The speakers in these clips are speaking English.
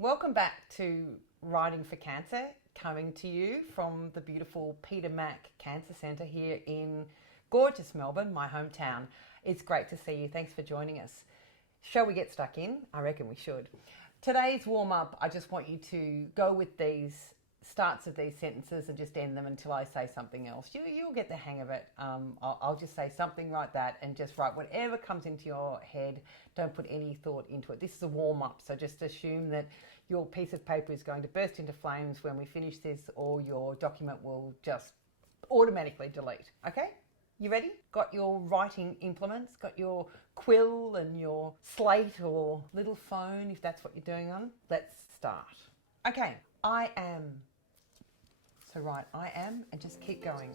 Welcome back to Writing for Cancer, coming to you from the beautiful Peter Mac Cancer Centre here in gorgeous Melbourne, my hometown. It's great to see you. Thanks for joining us. Shall we get stuck in? I reckon we should. Today's warm-up, I just want you to go with these starts of these sentences and just end them until I say something else. You'll get the hang of it. I'll just say something like that and just write whatever comes into your head. Don't put any thought into it. This is a warm-up, so just assume that your piece of paper is going to burst into flames when we finish this, or your document will just automatically delete. Okay? You ready? Got your writing implements? Got your quill and your slate or little phone, if that's what you're doing on? Let's start. Okay, I am. So write I am and just keep going.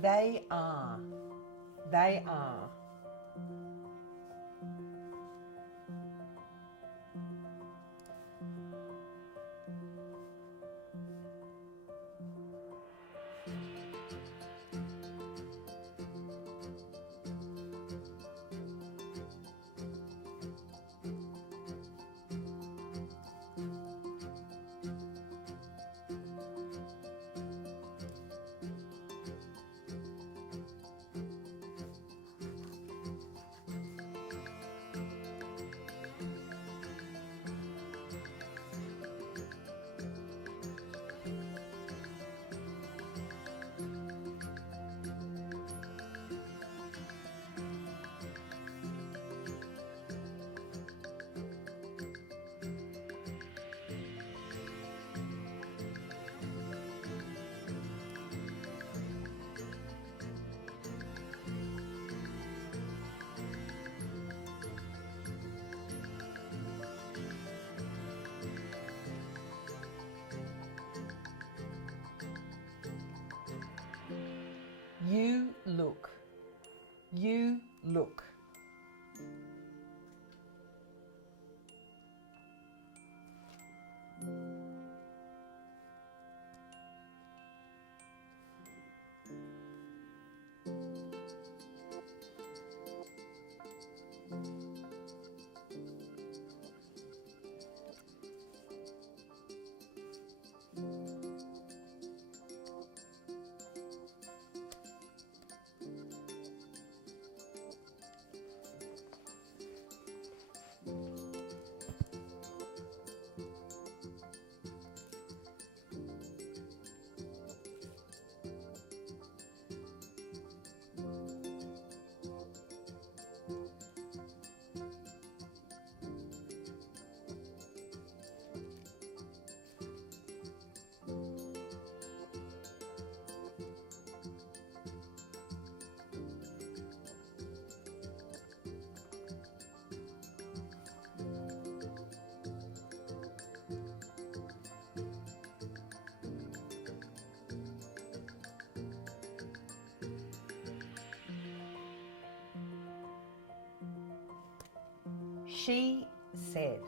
They are. They are. You look. You look. She said.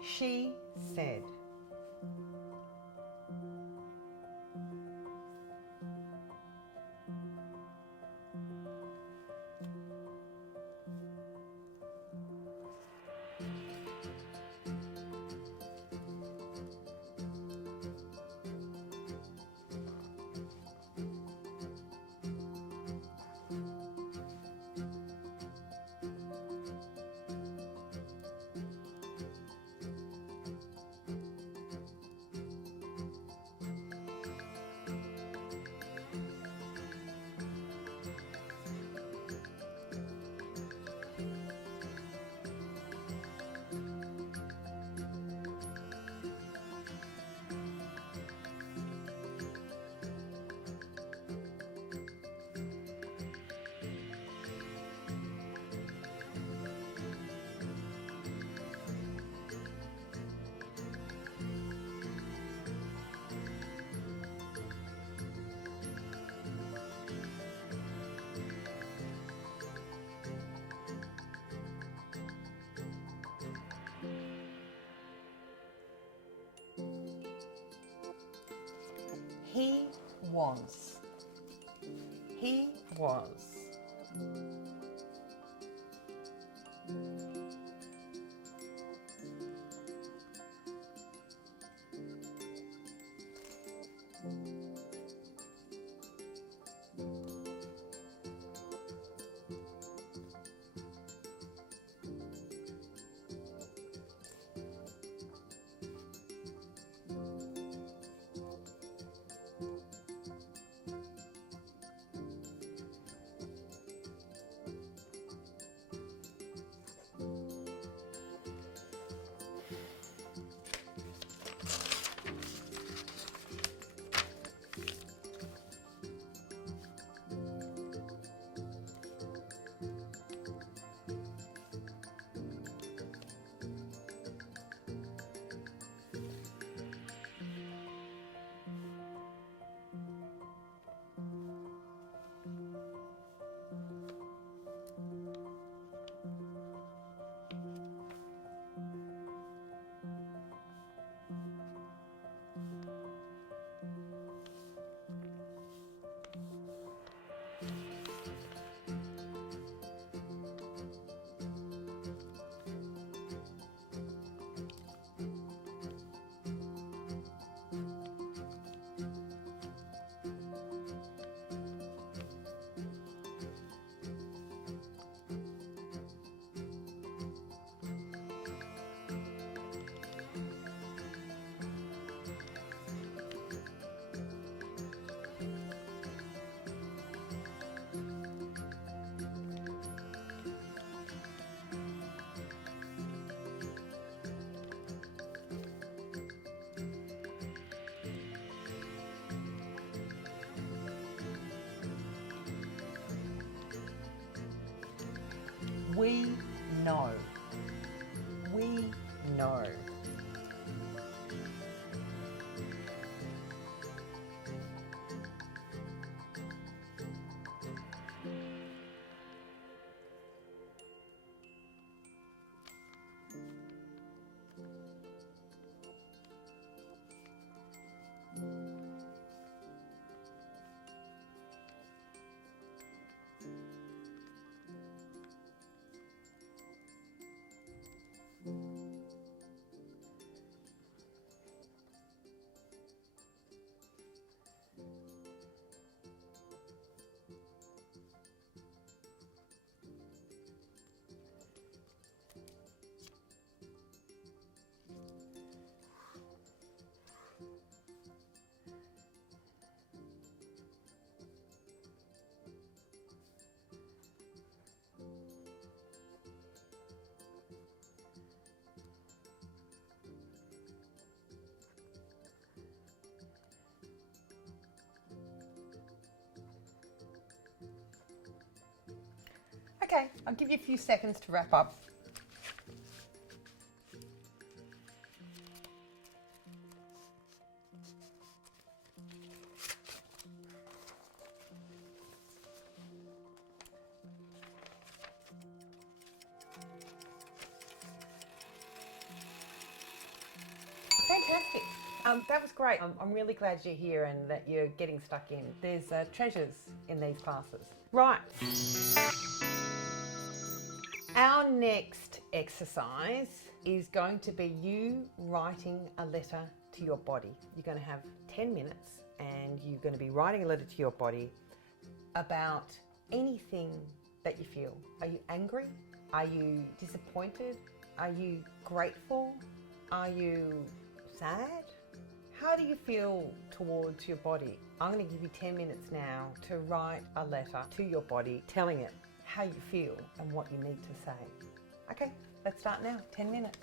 She said. He was. He was. We know. We know. Okay, I'll give you a few seconds to wrap up. Fantastic. That was great. I'm really glad you're here and that you're getting stuck in. There's treasures in these classes. Right. Our next exercise is going to be you writing a letter to your body. You're going to have 10 minutes and you're going to be writing a letter to your body about anything that you feel. Are you angry? Are you disappointed? Are you grateful? Are you sad? How do you feel towards your body? I'm going to give you 10 minutes now to write a letter to your body telling it how you feel and what you need to say. Okay, let's start now. 10 minutes.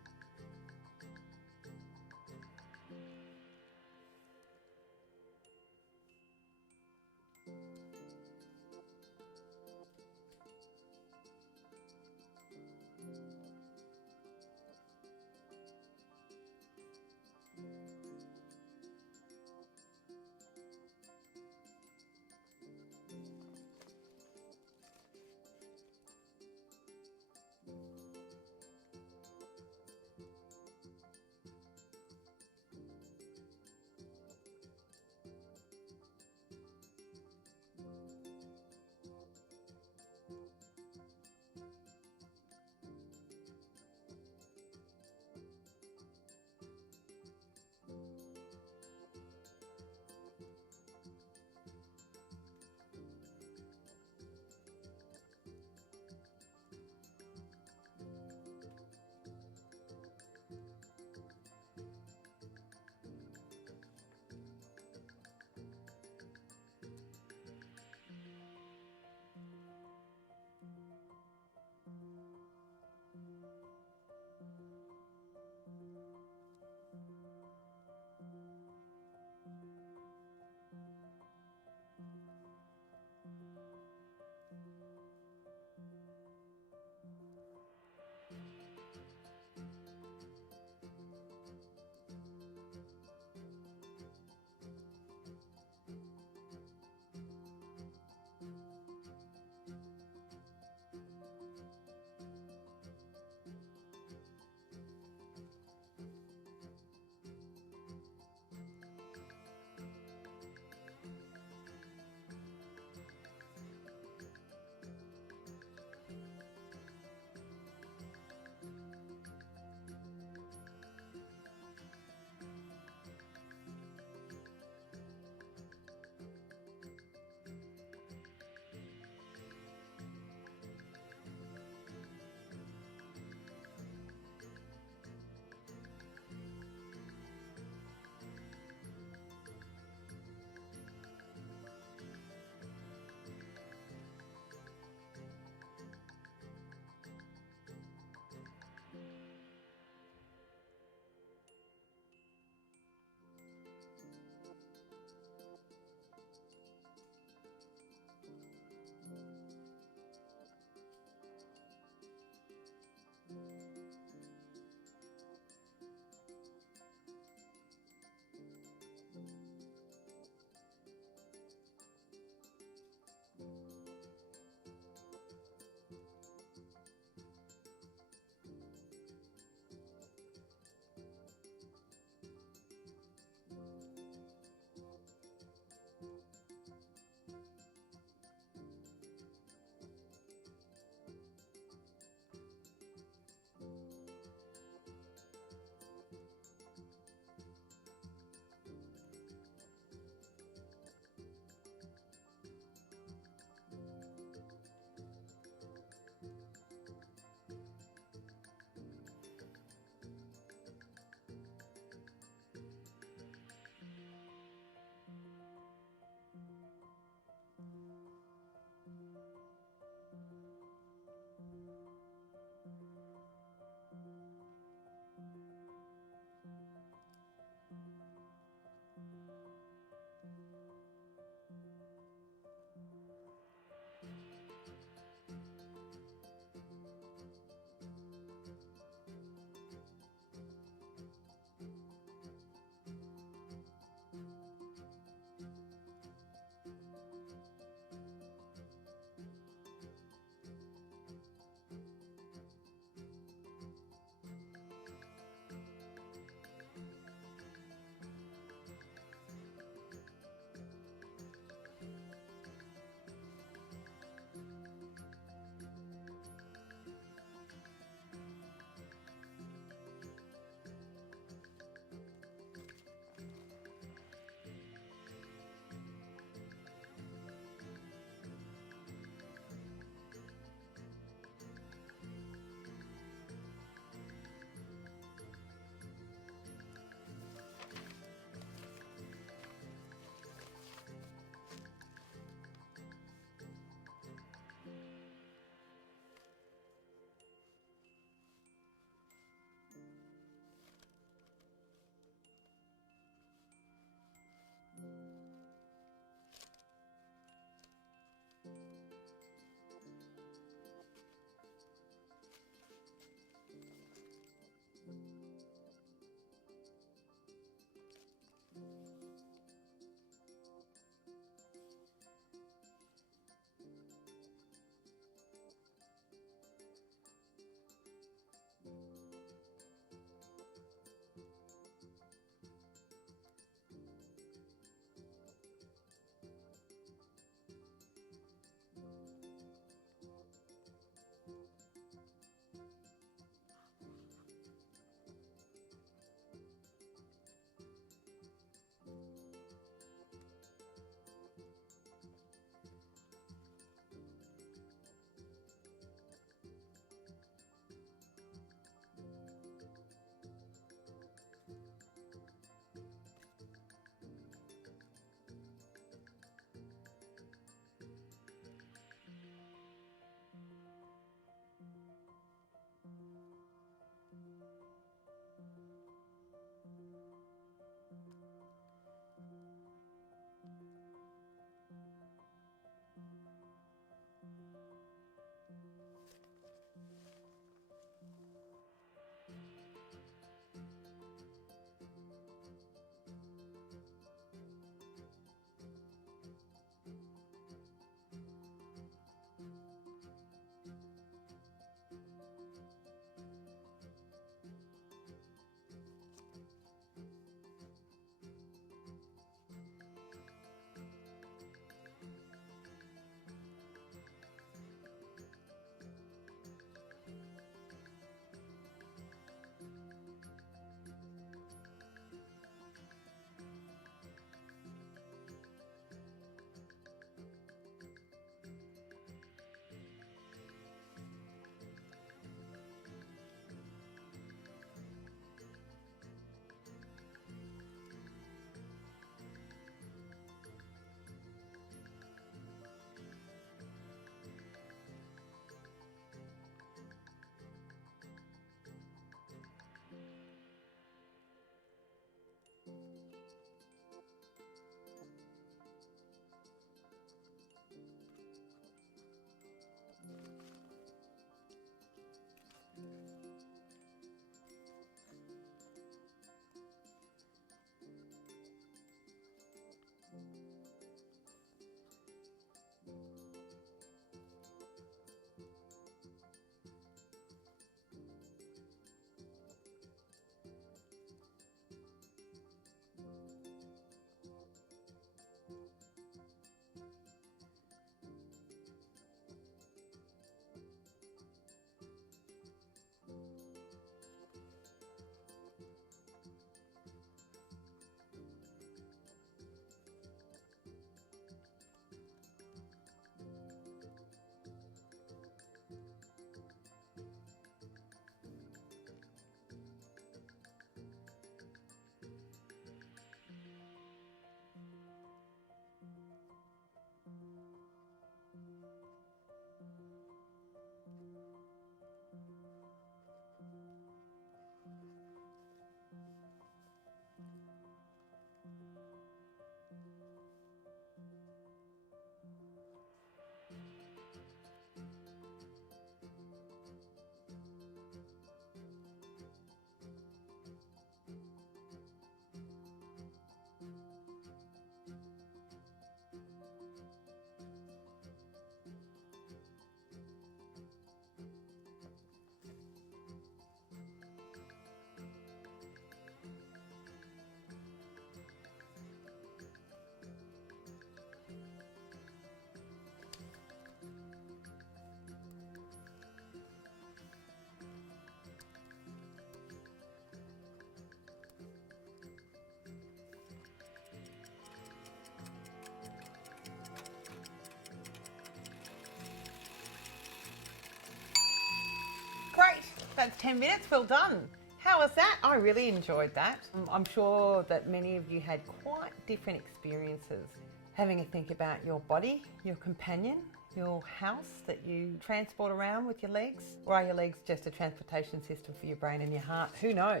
That's 10 minutes. Well done. How was that? I really enjoyed that. I'm sure that many of you had quite different experiences. Having a think about your body, your companion, your house that you transport around with your legs? Or are your legs just a transportation system for your brain and your heart? Who knows?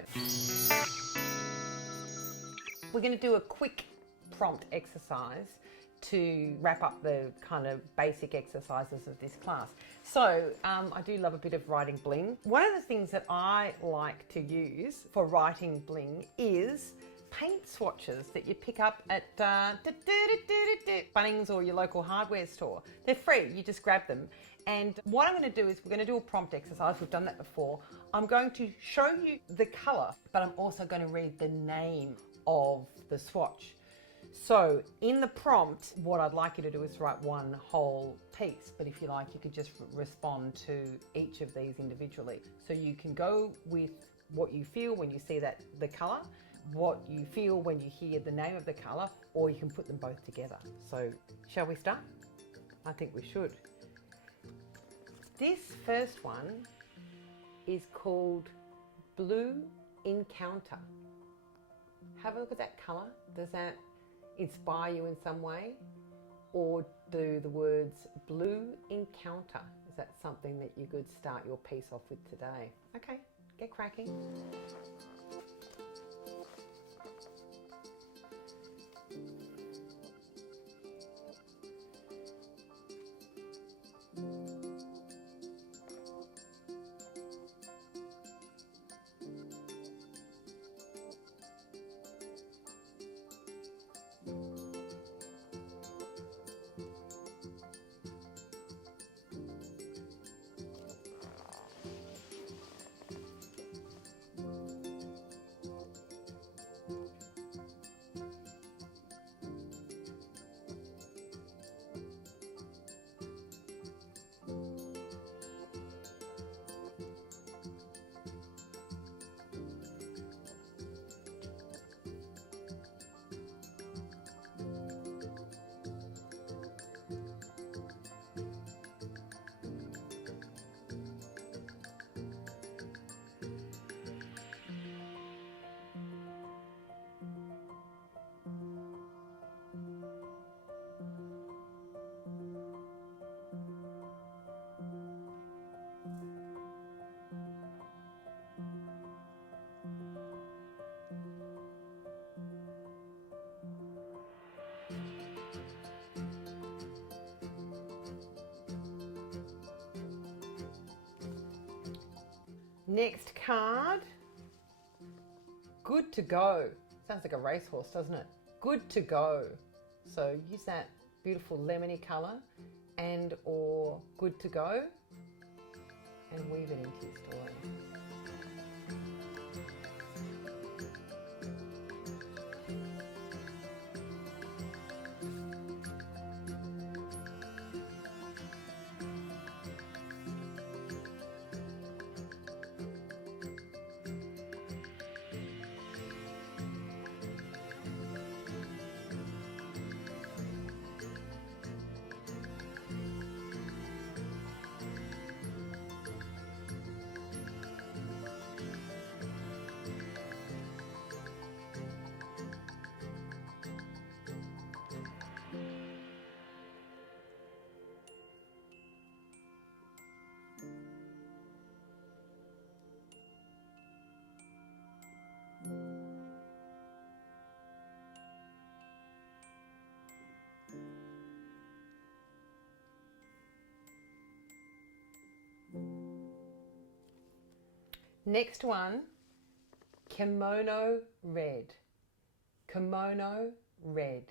We're going to do a quick prompt exercise to wrap up the kind of basic exercises of this class. So I do love a bit of writing bling. One of the things that I like to use for writing bling is paint swatches that you pick up at Bunnings or your local hardware store. They're free, you just grab them. And what I'm going to do is we're going to do a prompt exercise. We've done that before. I'm going to show you the colour, but I'm also going to read the name of the swatch. So in the prompt, what I'd like you to do is write one whole piece, but if you like, you could just respond to each of these individually. So you can go with what you feel when you see that the colour, what you feel when you hear the name of the colour, or you can put them both together. So shall we start? I think we should. This first one is called Blue Encounter. Have a look at that colour. Does that inspire you in some way? Or do the words Blue Encounter, is that something that you could start your piece off with today? Okay, get cracking. Next card, Good to Go. Sounds like a racehorse, doesn't it? Good to Go. So use that beautiful lemony colour and or Good to Go and weave it into your story. Next one, Kimono Red. Kimono Red.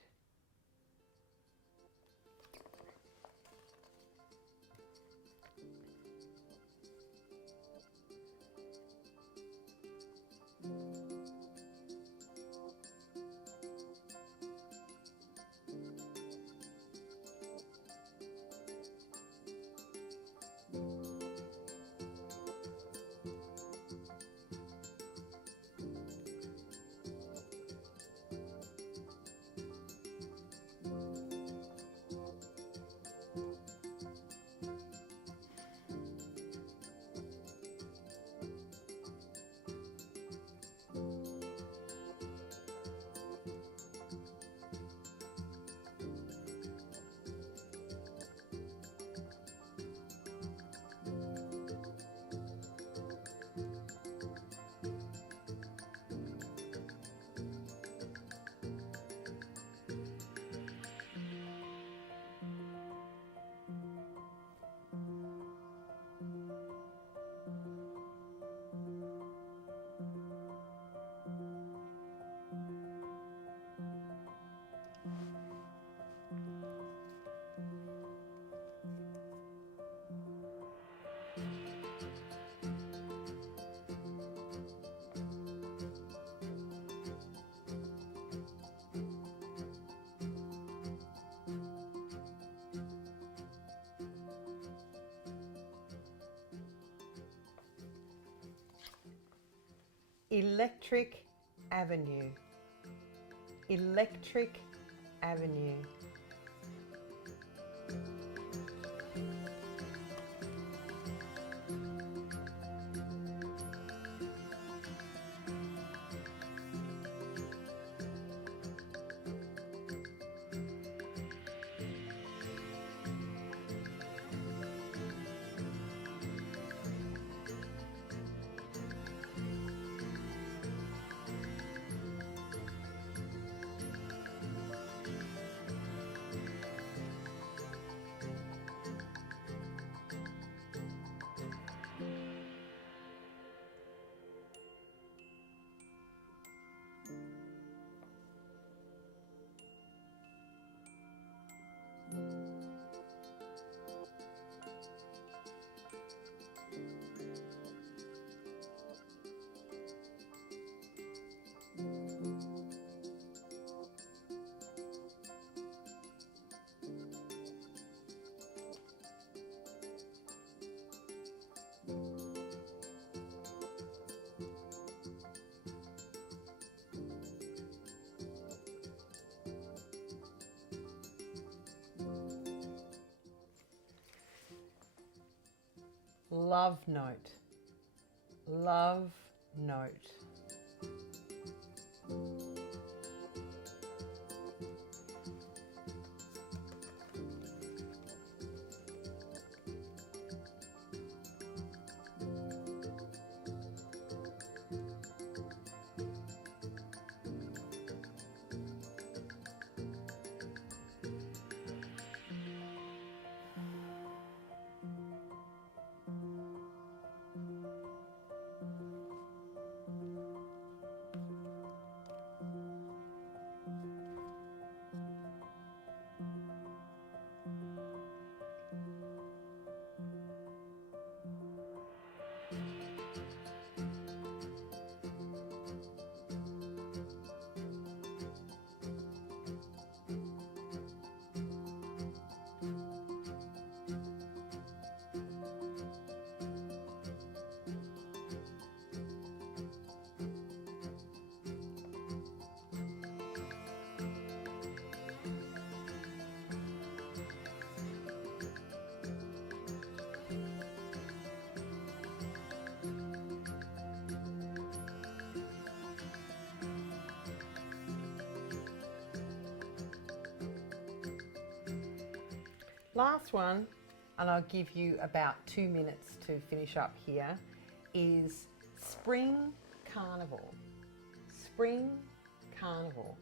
Electric Avenue. Electric Avenue. Love note. Love note. Last one, and I'll give you about 2 minutes to finish up here, is Spring Carnival. Spring Carnival.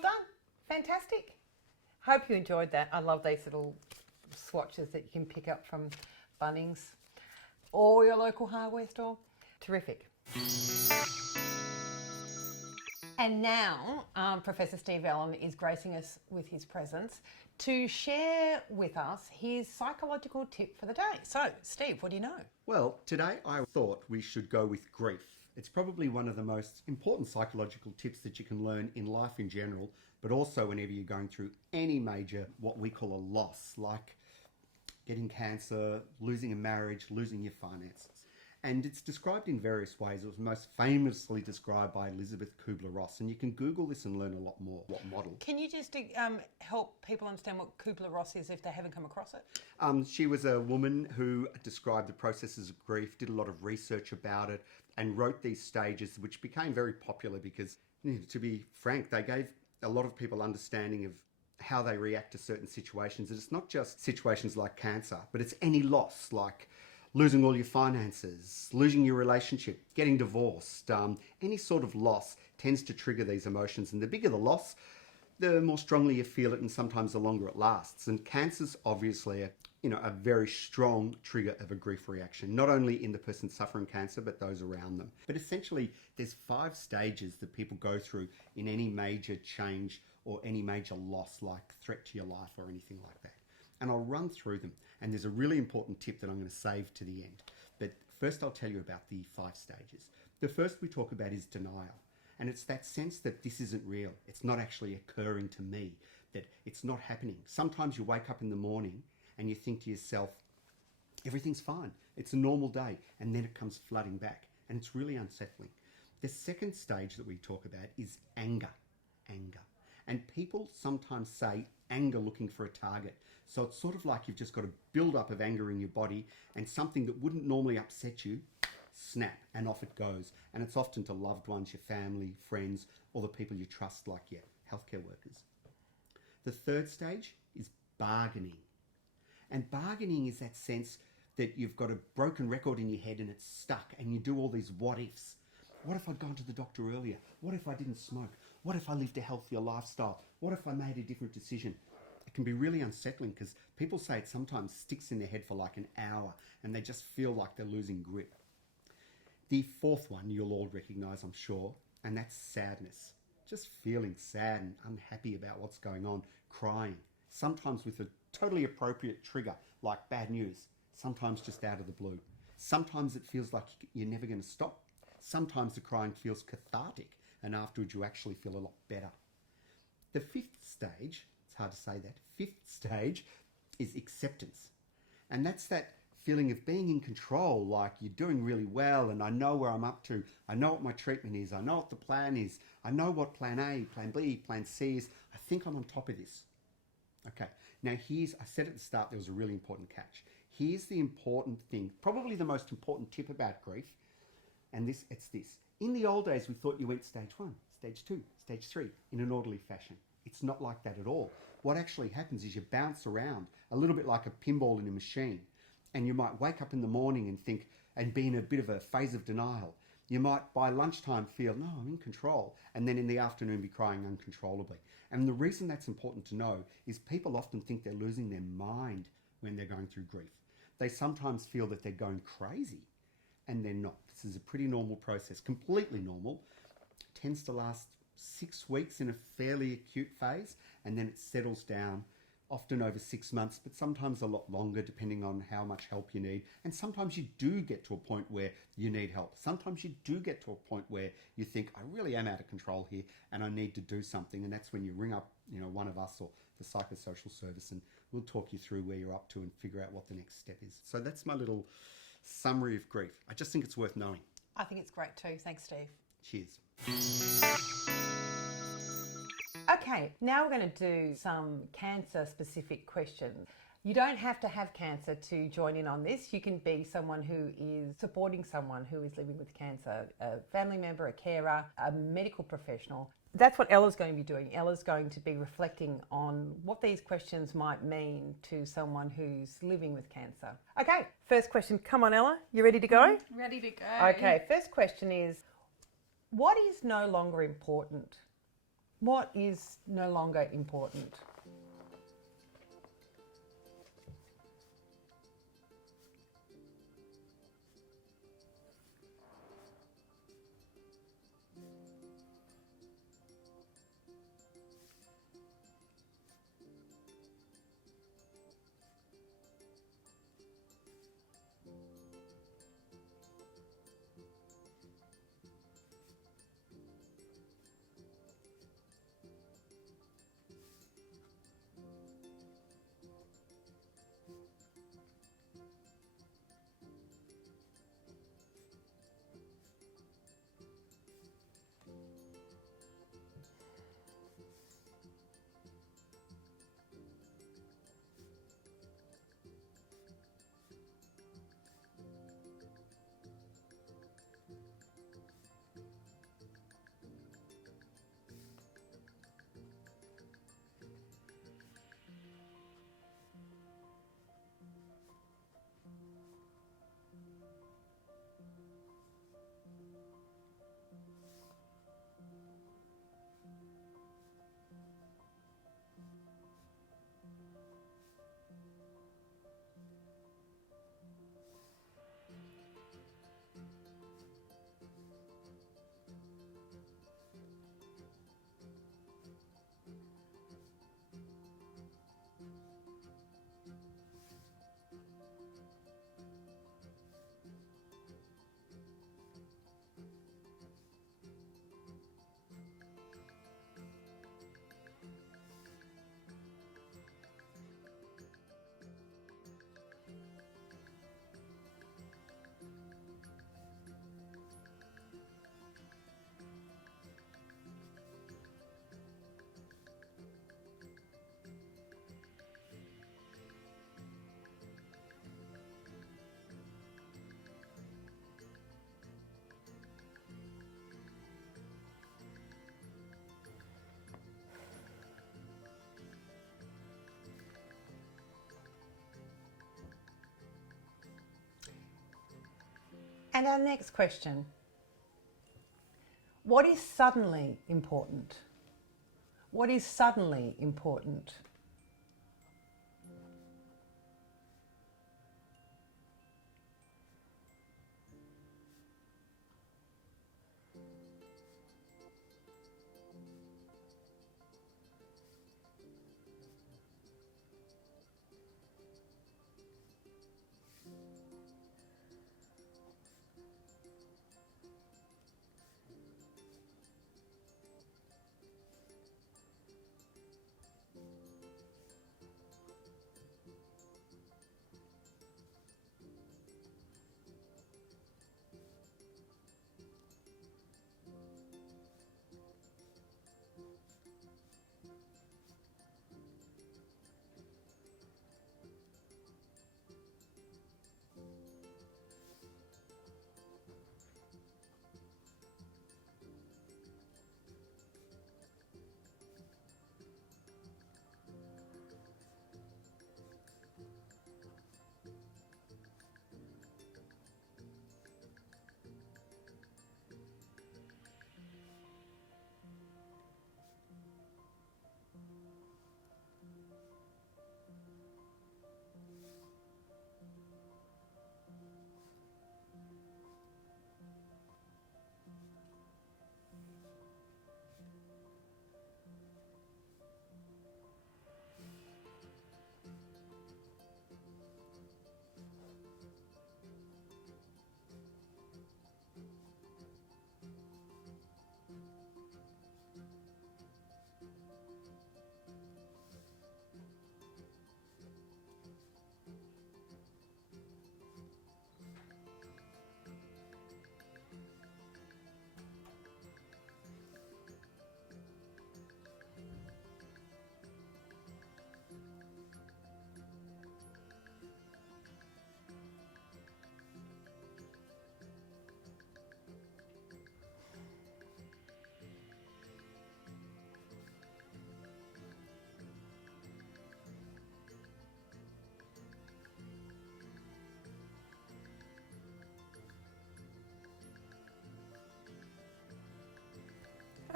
well done. Fantastic. Hope you enjoyed that. I love these little swatches that you can pick up from Bunnings or your local hardware store. Terrific. And now Professor Steve Allen is gracing us with his presence to share with us his psychological tip for the day. So, Steve, what do you know? Well, today I thought we should go with grief. It's probably one of the most important psychological tips that you can learn in life in general, but also whenever you're going through any major, what we call a loss, like getting cancer, losing a marriage, losing your finances. And it's described in various ways. It was most famously described by Elizabeth Kubler-Ross. And you can Google this and learn a lot more. What model? Can you just help people understand what Kubler-Ross is if they haven't come across it? She was a woman who described the processes of grief, did a lot of research about it, and wrote these stages, which became very popular because, to be frank, they gave a lot of people understanding of how they react to certain situations. And it's not just situations like cancer, but it's any loss, like losing all your finances, losing your relationship, getting divorced. Any sort of loss tends to trigger these emotions. And the bigger the loss, the more strongly you feel it, and sometimes the longer it lasts. And cancer's obviously a very strong trigger of a grief reaction, not only in the person suffering cancer, but those around them. But essentially, there's 5 stages that people go through in any major change or any major loss, like threat to your life or anything like that. And I'll run through them. And there's a really important tip that I'm going to save to the end. But first I'll tell you about the 5 stages. The first we talk about is denial. And it's that sense that this isn't real. It's not actually occurring to me, that it's not happening. Sometimes you wake up in the morning and you think to yourself, everything's fine. It's a normal day. And then it comes flooding back. And it's really unsettling. The second stage that we talk about is anger. Anger. And people sometimes say anger looking for a target. So it's sort of like you've just got a build-up of anger in your body, and something that wouldn't normally upset you, snap, and off it goes. And it's often to loved ones, your family, friends, or the people you trust, like your healthcare workers. The third stage is bargaining. And bargaining is that sense that you've got a broken record in your head and it's stuck, and you do all these what-ifs. What if I'd gone to the doctor earlier? What if I didn't smoke? What if I lived a healthier lifestyle? What if I made a different decision? It can be really unsettling because people say it sometimes sticks in their head for like an hour and they just feel like they're losing grip. The fourth one you'll all recognise, I'm sure, and that's sadness. Just feeling sad and unhappy about what's going on, crying. Sometimes with a totally appropriate trigger, like bad news. Sometimes just out of the blue. Sometimes it feels like you're never going to stop. Sometimes the crying feels cathartic and afterwards you actually feel a lot better. The fifth stage, it's hard to say that, fifth stage is acceptance. And that's that feeling of being in control, like you're doing really well and I know where I'm up to. I know what my treatment is. I know what the plan is. I know what plan A, plan B, plan C is. I think I'm on top of this. Okay, now I said at the start there was a really important catch. Here's the important thing, probably the most important tip about grief, and it's this. In the old days, we thought you went stage 1, stage 2, stage 3 in an orderly fashion. It's not like that at all. What actually happens is you bounce around a little bit like a pinball in a machine, and you might wake up in the morning and think, and be in a bit of a phase of denial. You might by lunchtime feel, no, I'm in control, and then in the afternoon be crying uncontrollably. And the reason that's important to know is people often think they're losing their mind when they're going through grief. They sometimes feel that they're going crazy, and they're not. This is a pretty normal process, completely normal. It tends to last 6 weeks in a fairly acute phase, and then it settles down, often over 6 months, but sometimes a lot longer depending on how much help you need. And sometimes you do get to a point where you need help. Sometimes you do get to a point where you think, I really am out of control here and I need to do something. And that's when you ring up, one of us or the psychosocial service, and we'll talk you through where you're up to and figure out what the next step is. So that's my little summary of grief. I just think it's worth knowing. I think it's great too. Thanks, Steve. Cheers. Okay, now we're going to do some cancer-specific questions. You don't have to have cancer to join in on this. You can be someone who is supporting someone who is living with cancer, a family member, a carer, a medical professional. That's what Ella's going to be doing. Ella's going to be reflecting on what these questions might mean to someone who's living with cancer. Okay, first question. Come on, Ella. You ready to go? Ready to go. Okay, first question is, what is no longer important? What is no longer important? And our next question. What is suddenly important? What is suddenly important?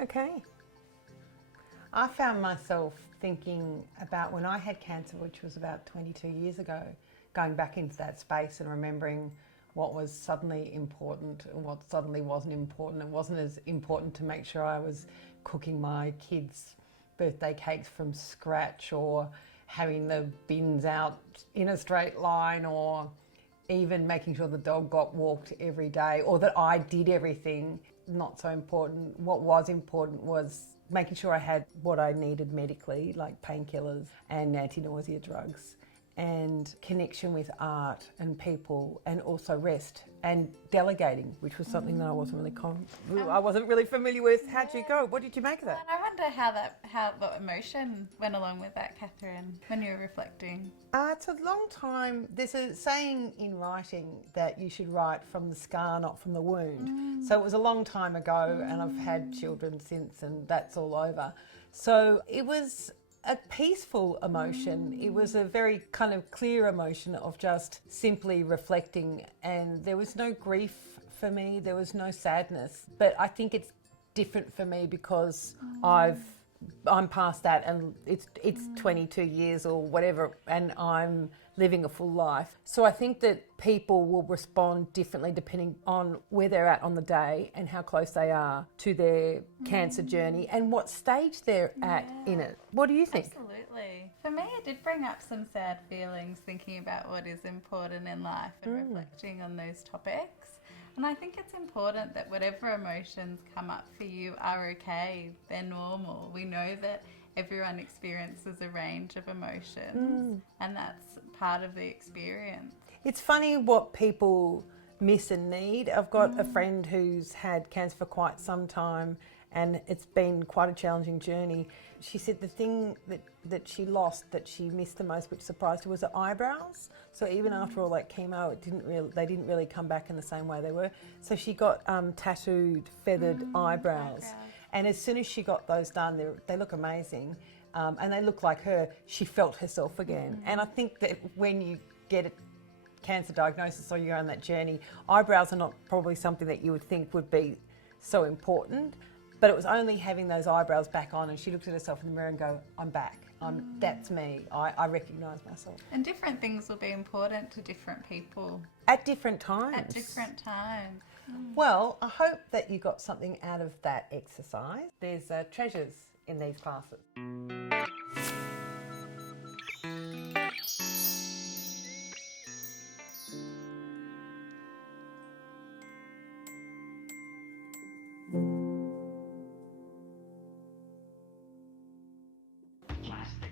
Okay. I found myself thinking about when I had cancer, which was about 22 years ago, going back into that space and remembering what was suddenly important and what suddenly wasn't important. It wasn't as important to make sure I was cooking my kids' birthday cakes from scratch or having the bins out in a straight line or even making sure the dog got walked every day or that I did everything. Not so important. What was important was making sure I had what I needed medically, like painkillers and anti-nausea drugs, and connection with art and people, and also rest and delegating, which was something that I wasn't really familiar with. How'd you go? What did you make of that? And I wonder how the emotion went along with that, Catherine, when you were reflecting. It's a long time. There's a saying in writing that you should write from the scar, not from the wound. So it was a long time ago, and I've had children since, and that's all over. So it was a peaceful emotion. It was a very kind of clear emotion of just simply reflecting, and there was no grief for me, there was no sadness. But I think it's different for me because I'm past that, and it's 22 years or whatever, and I'm living a full life. So I think that people will respond differently depending on where they're at on the day and how close they are to their cancer journey and what stage they're at in it. What do you think? Absolutely. For me, it did bring up some sad feelings thinking about what is important in life and reflecting on those topics. And I think it's important that whatever emotions come up for you are okay, they're normal. We know that everyone experiences a range of emotions and that's part of the experience. It's funny what people miss and need. I've got a friend who's had cancer for quite some time and it's been quite a challenging journey. She said the thing that she lost, that she missed the most, which surprised her, was her eyebrows. So even after all that chemo, they didn't really come back in the same way they were. So she got tattooed, feathered eyebrows. And as soon as she got those done, they look amazing. And they look like her. She felt herself again. And I think that when you get a cancer diagnosis or you're on that journey, eyebrows are not probably something that you would think would be so important. But it was only having those eyebrows back on, and she looked at herself in the mirror and go, I'm back. That's me. I recognise myself. And different things will be important to different people. At different times. At different times. Well, I hope that you got something out of that exercise. There's treasures in these classes. Plastic